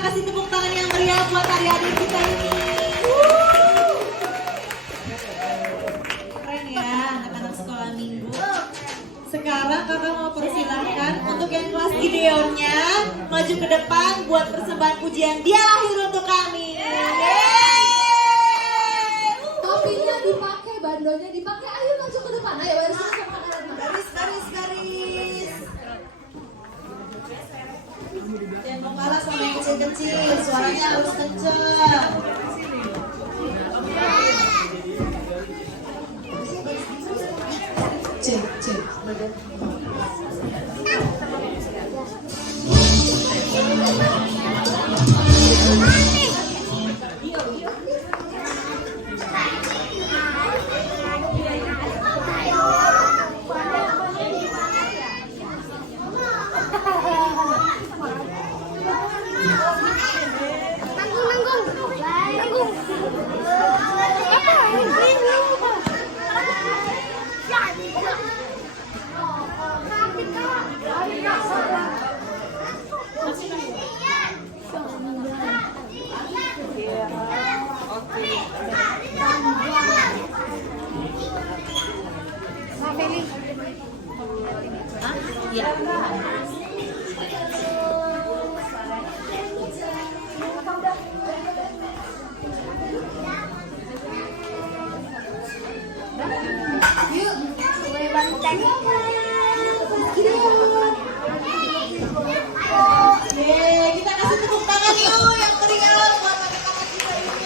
kasih tepuk tangan yang meriah buat adik-adik kita ini. Keren ya anak-anak sekolah minggu. Sekarang kakak mau persilahkan untuk yang kelas Gideonnya maju ke depan buat persembahan pujian Dia Lahir Untuk Kami. Topinya dipakai, bandonya dipakai. Ayo maju ke depan. Ayo Garis. Jangan mau kalah sama yang kecil-kecil, suaranya harus kenceng. Cek. Kita kasih tepuk tangan yuk yang meriah buat anak-anak kita ini.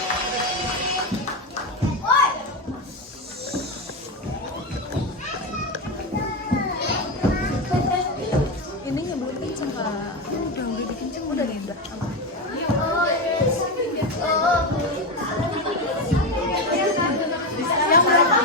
Ininya belum kenceng kak. Udah dikenceng udah nih udah. Yang berapa?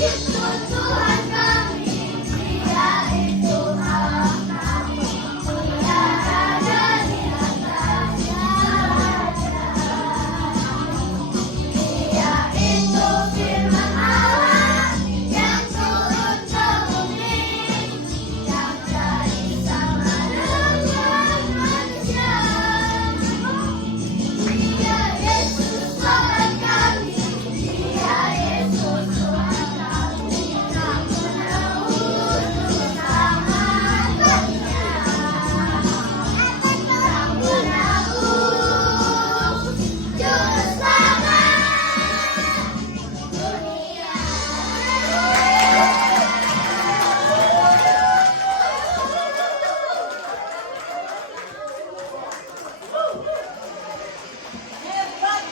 Hebat,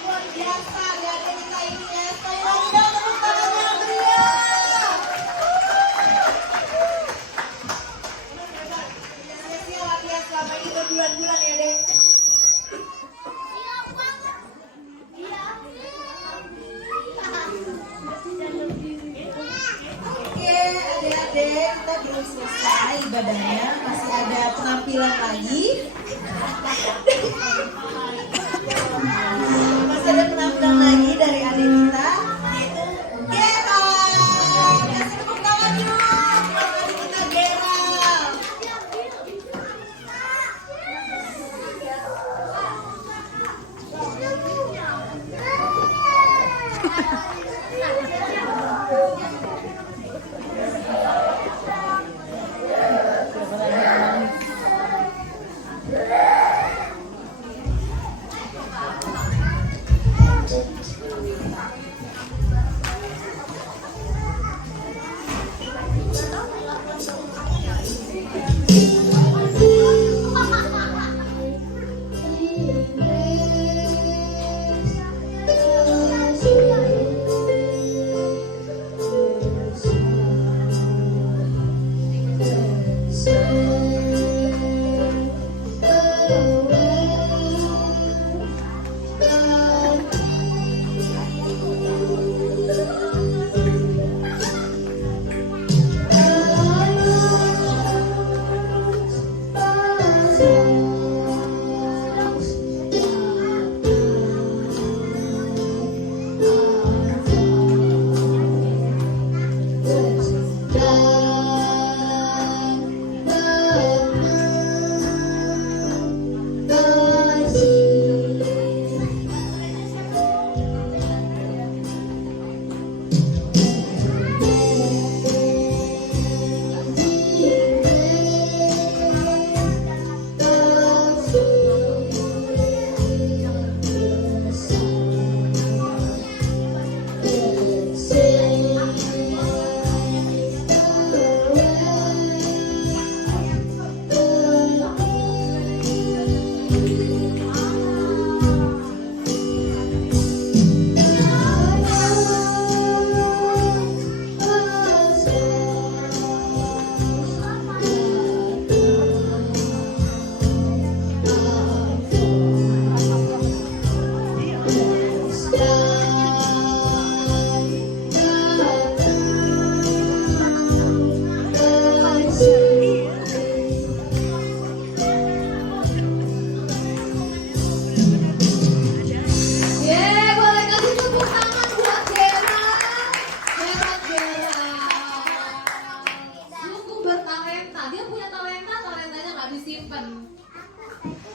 luar biasa adik-adik kita ini ya. Sekali lagi dong tepuk tangannya yang meriah. Sia-sia latihan selama ini berbulan-bulan ya dek. Oke adik-adik, kita belum selesai ibadahnya, masih ada penampilan lagi. Masih ada penampilan lagi dari adik kita, yaitu Gera. Kasih tepuk tangan yuk buat adik kita Gera.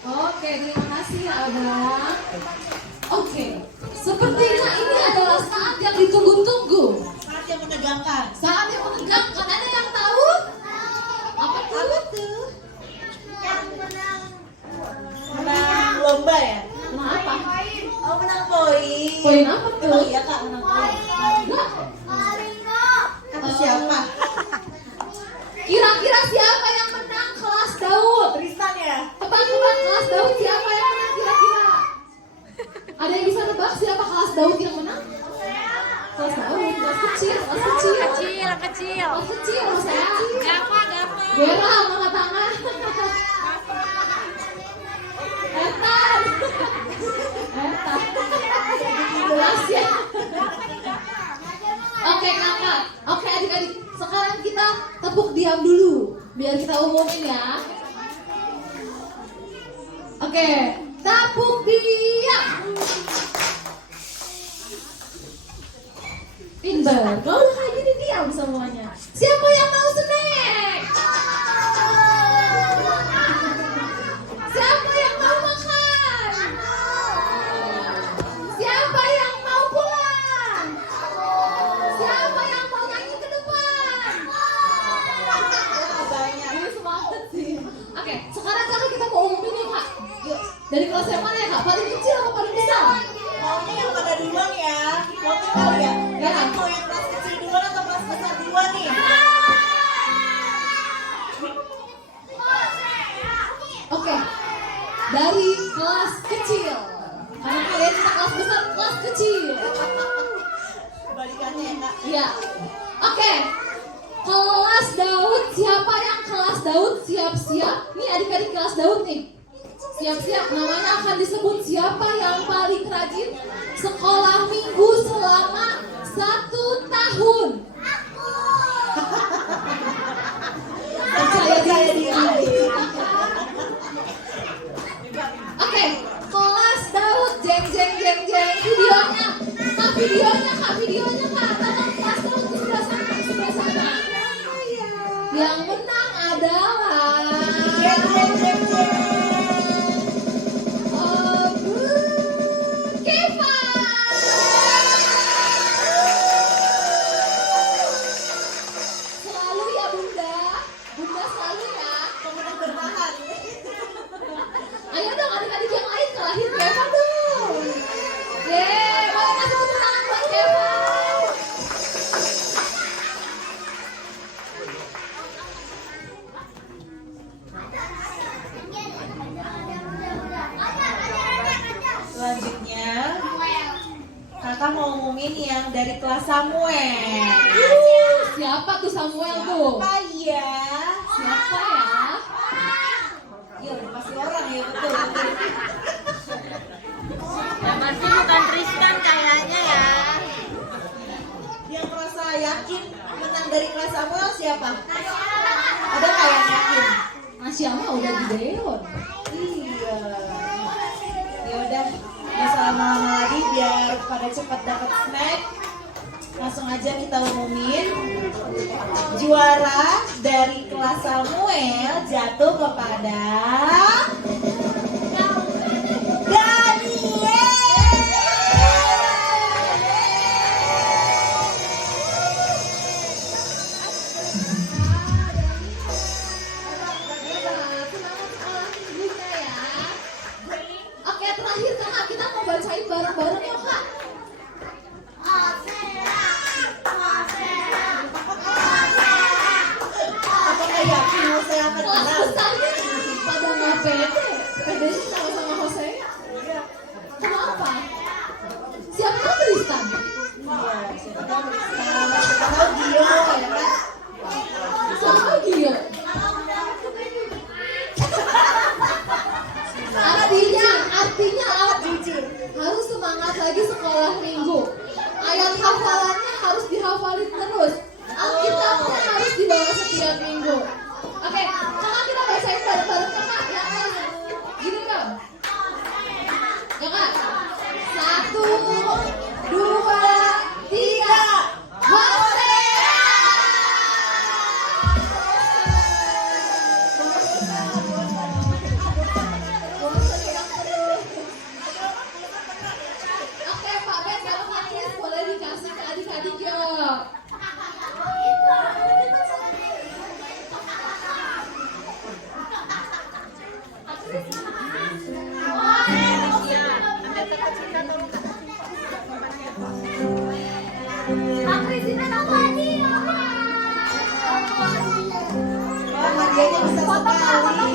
Oke, terima kasih ya Abang. Oke, sepertinya ini adalah saat yang ditunggu-tunggu. Saat yang menegangkan. Saat yang menegangkan. Ada yang tahu? Apa tuh? Menang lomba ya? Kenapa? Oh menang poin. Poin apa tuh? Emang iya kak menang poin. Enggak. Kata siapa? Kira-kira siapa yang menang kelas Daud? Tristan ya? Tebak-tebak kelas Daud siapa yang menang kira-kira? Ada yang bisa tebak siapa kelas Daud yang menang? Kelas Daud, kelas kecil, kelas kecil. Kecil. Kelas kecil, saya. Gampang. Gera, angkat tangan. Etan. Etan. Jelas ya. Oke kakak. tepuk diam dulu, biar kita umumin ya. Oke, tepuk diam. Pinter, kalau udah kayak gini diam semuanya. Siapa yang mau snack? Siapa yang mau makan? Siapa yang mau pulang? Siapa yang mau nyanyi ke depan? Ini semangat sih. Oke, sekarang kakak kita mau umumin ya kak. Yuk, dari kelas yang mana ya kak? Paling kecil atau paling besar? Maunya yang mana duluan ya? Mau tinggal ya? Ya. Mau yang kelas kecil duluan atau kelas besar duluan nih? Oke, dari kelas kecil. Karena kalian kita kelas besar, kelas kecil. Kebalikannya ya kak? Iya. Oke. Kelas Daud, siapa yang kelas Daud? Siap-siap. Nih adik-adik kelas Daud nih. Siap-siap, namanya akan disebut siapa yang paling rajin sekolah minggu selama 1 tahun. Percaya diri. Oke, kelas Daud, jeng jeng jeng jeng. Videonya, kak videonya kak. Tolong kelas Daud di sebelah sana. Yang menang adalah Keva. Selalu ya Bunda selalu ya. Pemenang bertahan. Ayo dong adik-adik yang lain kalahin Keva dong. Yeay, boleh kasih tepuk tangan buat Keva. Selanjutnya kakak mau ngumumin yang dari kelas Samuel. Siapa tuh Samuel tuh? Apa ya? Siapa ya? Iya udah pasti orang ya betul. Ya pasti bukan Tristan kayaknya ya. Yang merasa yakin menang dari kelas Samuel siapa? Ada nggak yang yakin? Masya Allah udah Gideon. Iya. Ya udah, nggak usah lama-lama lagi biar pada cepat dapat snack. Langsung aja kita umumin juara dari kelas Samuel jatuh kepada Oke, terakhir kakak kita mau bacain bareng-bareng ya kak. apakah yakin saya akan Kelas menang? besarnya pada nggak pede. Pedenya sama-sama Hosea. Kenapa? Siapa tahu Tristan? Iya, siapa tahu siapa tahu Gio ya kan? Sama Gio. Artinya harus semangat lagi sekolah minggu. Ayat hafalannya harus dihafalin terus. Alkitabnya harus dibawa setiap minggu. Oke, kakak kita bacain bareng-bareng kakak ya. Gini dong. Ya kak. 1, 2, 3. Hosea. Oke Pak Ben, kalau nangis boleh dikasih ke adik-adik ya. Wah, hadiahnya bisa sekali.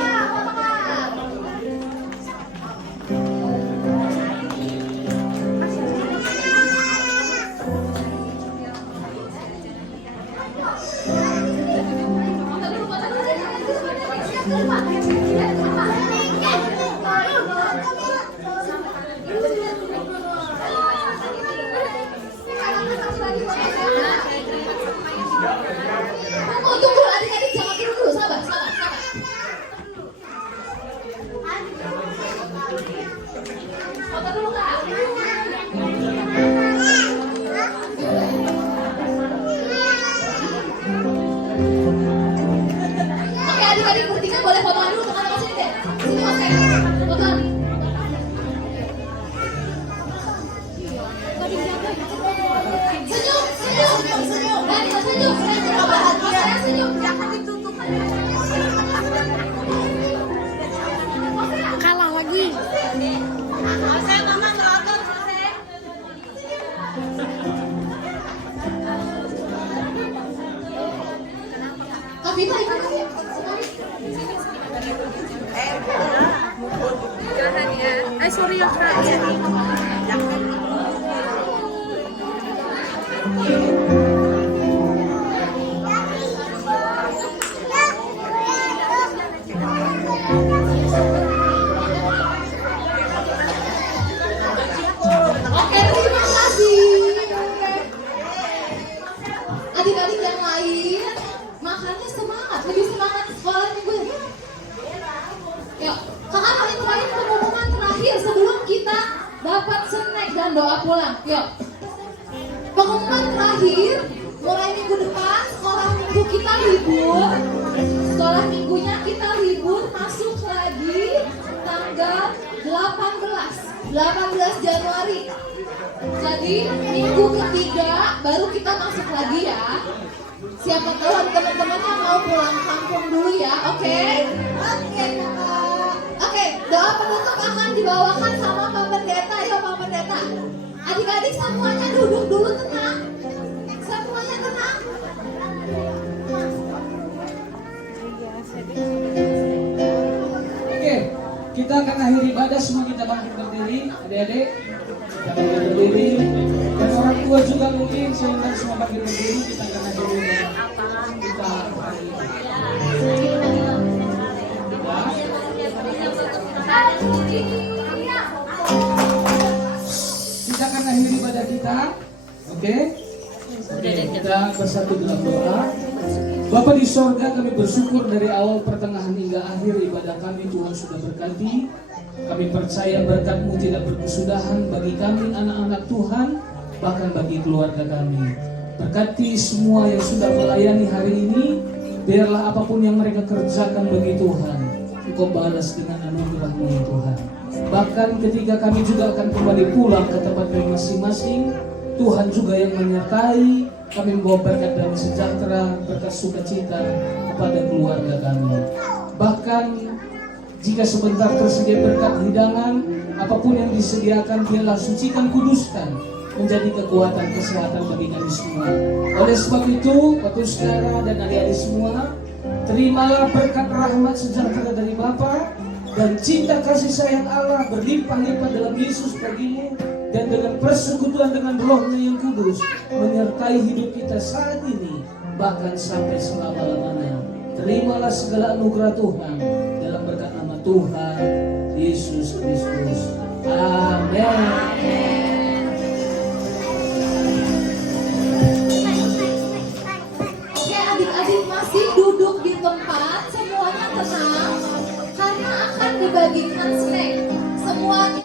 Tunggu adik Adik-adik bertiga boleh fotoan dulu teman sini deh. Sini Mas Kek. Fotoan. Senyum, senyum. Dani, senyum. Saya senyum. Jangan ditutup. Kalah lagi. Saya mama ngelakon. Kak Vita ikut lagi. Jangan ya. Sorry ya Kak. Oke, terima kasih. Adik-adik yang lain, makannya semangat, lebih semangat sekolah minggu ini. Yuk, kakak kalian pengumuman terakhir sebelum kita dapat snack dan doa pulang. Yuk, pengumuman terakhir, mulai minggu depan sekolah minggu kita libur. Sekolah minggunya kita libur, masuk lagi tanggal 18 Januari. Jadi minggu ketiga baru kita masuk lagi ya. Siapa tahu ada teman-temannya mau pulang kampung dulu ya, oke? Oke, Kakak. Oke, doa penutup akan dibawakan sama Pak Pendeta. Ya Pak Pendeta. Adik-adik semuanya duduk dulu tenang. Semuanya tenang. Oke, kita akan akhiri ibadah, semua kita bangkit berdiri, adik-adik. Kita bangkit berdiri. Dan orang tua juga mungkin sehingga semua bangkit berdiri, kita akan akhiri ibadah. Kita kita akan akhiri ibadah kita. Oke? Oke, kita bersatu dalam doa. Bapa di sorga, kami bersyukur dari awal, pertengahan hingga akhir ibadah kami Tuhan sudah berkati. Kami percaya berkat-Mu tidak berkesudahan bagi kami anak-anak Tuhan, bahkan bagi keluarga kami. Berkati semua yang sudah melayani hari ini, biarlah apapun yang mereka kerjakan bagi Tuhan, Engkau balas dengan anugerah-Mu ya Tuhan. Bahkan ketika kami juga akan kembali pulang ke tempat kami masing-masing, Tuhan juga yang menyertai kami, membawa berkat dan sejahtera, berkat sukacita kepada keluarga kami. Bahkan jika sebentar tersedia berkat hidangan, apapun yang disediakan biarlah sucikan, kuduskan, menjadi kekuatan kesehatan bagi kami semua. Oleh sebab itu, Bapak Saudara dan adik-adik semua, terimalah berkat rahmat sejahtera dari Bapa dan cinta kasih sayang Allah berlimpah-limpah dalam Yesus bagimu, dan dengan persekutuan dengan Roh-Nya yang kudus menyertai hidup kita saat ini bahkan sampai selama-lamanya. Terimalah segala anugerah Tuhan dalam berkat nama Tuhan Yesus Kristus. Amin. Oke, adik-adik masih duduk di tempat, semuanya tenang karena akan dibagikan snack. Semuanya